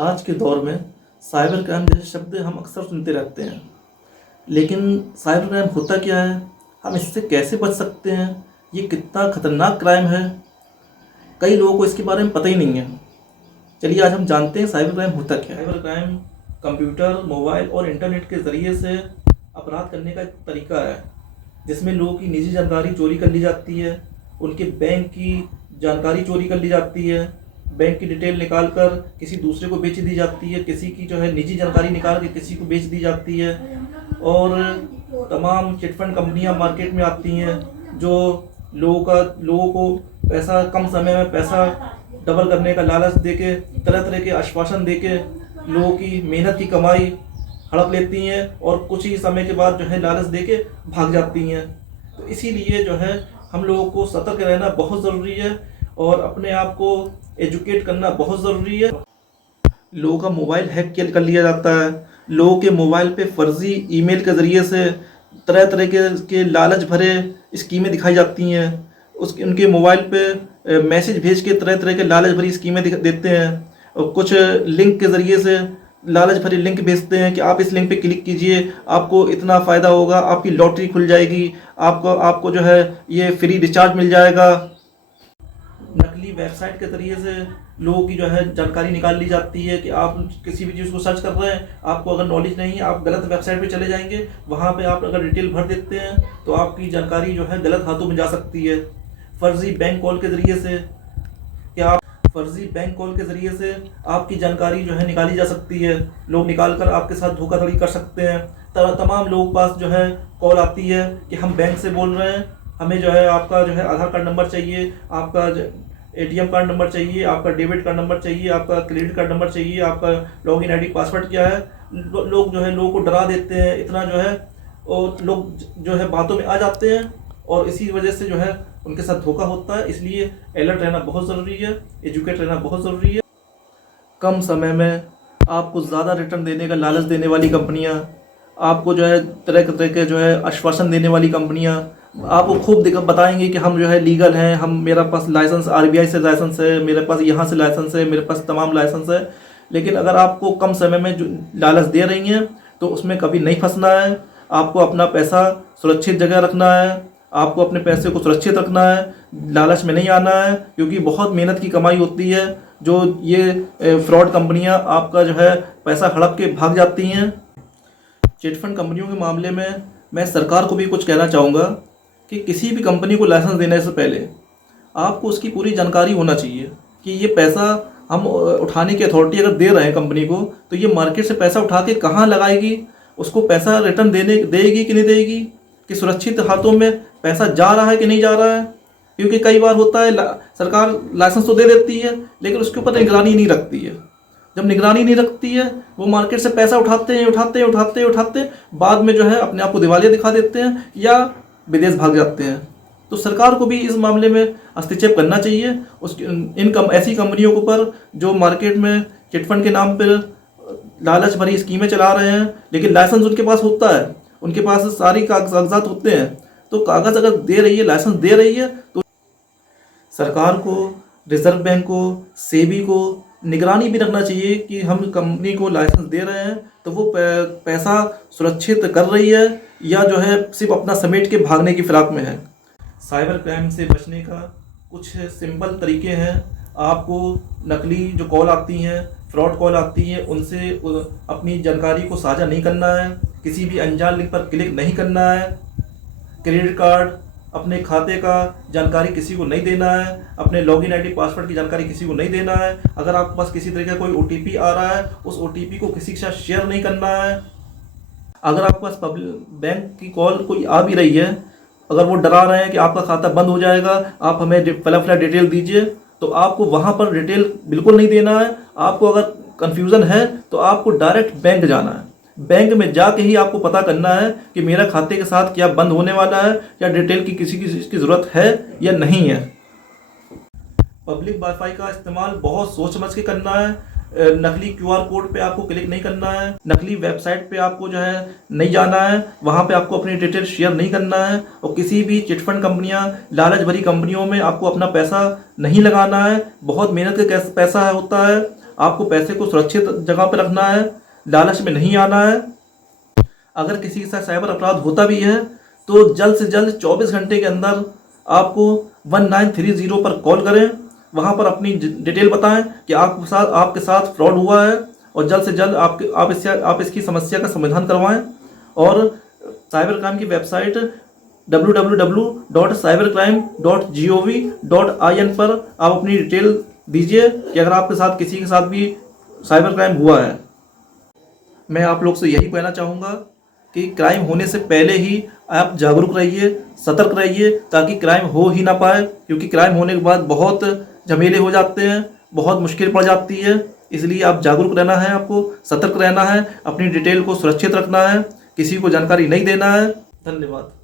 आज के दौर में साइबर क्राइम जैसे शब्द हम अक्सर सुनते रहते हैं, लेकिन साइबर क्राइम होता क्या है, हम इससे कैसे बच सकते हैं, ये कितना खतरनाक क्राइम है, कई लोगों को इसके बारे में पता ही नहीं है। चलिए आज हम जानते हैं साइबर क्राइम होता क्या है। साइबर क्राइम कंप्यूटर, मोबाइल और इंटरनेट के ज़रिए से अपराध करने का एक तरीका है, जिसमें लोगों की निजी जानकारी चोरी कर ली जाती है, उनके बैंक की जानकारी चोरी कर ली जाती है, बैंक की डिटेल निकाल कर किसी दूसरे को बेच दी जाती है, किसी की जो है निजी जानकारी निकाल के किसी को बेच दी जाती है। और तमाम चिटफंड कंपनियां मार्केट में आती हैं जो लोगों को पैसा, कम समय में पैसा डबल करने का लालच देके, तरह तरह के आश्वासन देके लोगों की मेहनत की कमाई हड़प लेती हैं और कुछ ही समय के बाद जो है लालच देके भाग जाती हैं। तो इसीलिए जो है हम लोगों को सतर्क रहना बहुत ज़रूरी है और अपने आप को एजुकेट करना बहुत ज़रूरी है। लोगों का मोबाइल हैक कर लिया जाता है, लोगों के मोबाइल पे फर्जी ईमेल के ज़रिए से तरह तरह के लालच भरे स्कीमें दिखाई जाती हैं। उनके मोबाइल पे मैसेज भेज के तरह तरह के लालच भरी स्कीमें देते हैं और कुछ लिंक के ज़रिए से लालच भरे लिंक भेजते हैं कि आप इस लिंक पे क्लिक कीजिए, आपको इतना फ़ायदा होगा, आपकी लॉटरी खुल जाएगी, आपको जो है ये फ्री रिचार्ज मिल जाएगा। नकली वेबसाइट के ज़रिए से लोगों की जो है जानकारी निकाल ली जाती है कि आप किसी भी चीज़ को सर्च कर रहे हैं, आपको अगर नॉलेज नहीं है, आप गलत वेबसाइट पे चले जाएंगे, वहाँ पे आप अगर डिटेल भर देते हैं तो आपकी जानकारी जो है गलत हाथों में जा सकती है। फर्जी बैंक कॉल के ज़रिए से आपकी जानकारी जो है निकाली जा सकती है, लोग निकाल कर आपके साथ धोखाधड़ी कर सकते हैं। तमाम लोगों के पास जो है कॉल आती है कि हम बैंक से बोल रहे हैं, हमें जो है आपका जो है आधार कार्ड नंबर चाहिए, आपका एटीएम कार्ड नंबर चाहिए, आपका डेबिट कार्ड नंबर चाहिए, आपका क्रेडिट कार्ड नंबर चाहिए, आपका लॉगिन आईडी पासवर्ड क्या है। लोग जो है लोगों को डरा देते हैं इतना जो है, और लोग जो है बातों में आ जाते हैं और इसी वजह से जो है उनके साथ धोखा होता है। इसलिए अलर्ट रहना बहुत ज़रूरी है, एजुकेट रहना बहुत ज़रूरी है। कम समय में आपको ज़्यादा रिटर्न देने का लालच देने वाली कंपनियां, आपको जो है तरह तरह के जो है आश्वासन देने वाली कंपनियां आपको खूब बताएंगे कि हम जो है लीगल हैं, मेरे पास लाइसेंस आरबीआई से लाइसेंस है, मेरे पास यहाँ से लाइसेंस है, मेरे पास तमाम लाइसेंस है। लेकिन अगर आपको कम समय में जो लालच दे रही हैं तो उसमें कभी नहीं फंसना है। आपको अपना पैसा सुरक्षित जगह रखना है, आपको अपने पैसे को सुरक्षित रखना है, लालच में नहीं आना है, क्योंकि बहुत मेहनत की कमाई होती है। जो ये फ्रॉड कंपनियां आपका जो है पैसा हड़प के भाग जाती हैं। चिटफंड कंपनियों के मामले में मैं सरकार को भी कुछ कहना चाहूँगा कि किसी भी कंपनी को लाइसेंस देने से पहले आपको उसकी पूरी जानकारी होना चाहिए कि ये पैसा हम उठाने की अथॉरिटी अगर दे रहे हैं कंपनी को, तो ये मार्केट से पैसा उठा के कहाँ लगाएगी, उसको पैसा रिटर्न देगी कि नहीं देगी, कि सुरक्षित हाथों में पैसा जा रहा है कि नहीं जा रहा है। क्योंकि कई बार होता है सरकार लाइसेंस तो दे देती है लेकिन उसके ऊपर निगरानी नहीं रखती है। जब निगरानी नहीं रखती है, वो मार्केट से पैसा उठाते बाद में जो है अपने आप को दिवालिया दिखा देते हैं या विदेश भाग जाते हैं। तो सरकार को भी इस मामले में हस्तक्षेप करना चाहिए ऐसी कंपनियों के ऊपर जो मार्केट में चिटफंड के नाम पर लालच भरी स्कीमें चला रहे हैं, लेकिन लाइसेंस उनके पास होता है, उनके पास सारी कागजात होते हैं। तो कागज़ अगर दे रही है, लाइसेंस दे रही है, तो सरकार को, रिजर्व बैंक को, सेबी को निगरानी भी रखना चाहिए कि हम कंपनी को लाइसेंस दे रहे हैं तो वो पैसा सुरक्षित कर रही है या जो है सिर्फ अपना समेट के भागने की फिराक में है। साइबर क्राइम से बचने का कुछ सिंपल तरीके हैं। आपको नकली जो कॉल आती हैं, फ्रॉड कॉल आती हैं, उनसे अपनी जानकारी को साझा नहीं करना है, किसी भी अनजान लिंक पर क्लिक नहीं करना है, क्रेडिट कार्ड, अपने खाते का जानकारी किसी को नहीं देना है, अपने लॉगिन आईडी पासवर्ड की जानकारी किसी को नहीं देना है। अगर आपके पास किसी तरह का कोई ओटीपी आ रहा है, उस ओटीपी को किसी के साथ शेयर नहीं करना है। अगर आपके पास बैंक की कॉल कोई आ भी रही है, अगर वो डरा रहे हैं कि आपका खाता बंद हो जाएगा, आप हमें फला डिटेल दीजिए, तो आपको वहाँ पर डिटेल बिल्कुल नहीं देना है। आपको अगर कन्फ्यूज़न है तो आपको डायरेक्ट बैंक जाना है, बैंक में जाके ही आपको पता करना है कि मेरा खाते के साथ क्या बंद होने वाला है या डिटेल की किसी चीज़ की ज़रूरत है या नहीं है। पब्लिक वाईफाई का इस्तेमाल बहुत सोच समझ के करना है। नकली क्यूआर कोड पे आपको क्लिक नहीं करना है, नकली वेबसाइट पे आपको जो है नहीं जाना है, वहाँ पे आपको अपनी डिटेल शेयर नहीं करना है, और किसी भी चिटफंड कंपनियाँ, लालच भरी कंपनियों में आपको अपना पैसा नहीं लगाना है। बहुत मेहनत का पैसा होता है, आपको पैसे को सुरक्षित जगह पर रखना है, लालच में नहीं आना है। अगर किसी के साथ साइबर अपराध होता भी है तो जल्द से जल्द 24 घंटे के अंदर आपको 1930 पर कॉल करें, वहां पर अपनी डिटेल बताएं कि आपके साथ फ्रॉड हुआ है और जल्द से जल्द आप इसकी समस्या का समाधान करवाएं। और साइबर क्राइम की वेबसाइट www.cybercrime.gov.in पर आप अपनी डिटेल दीजिए कि अगर आपके साथ किसी के साथ भी साइबर क्राइम हुआ है। मैं आप लोग से यही कहना चाहूँगा कि क्राइम होने से पहले ही आप जागरूक रहिए, सतर्क रहिए, ताकि क्राइम हो ही ना पाए, क्योंकि क्राइम होने के बाद बहुत झमेले हो जाते हैं, बहुत मुश्किल पड़ जाती है। इसलिए आप जागरूक रहना है, आपको सतर्क रहना है, अपनी डिटेल को सुरक्षित रखना है, किसी को जानकारी नहीं देना है। धन्यवाद।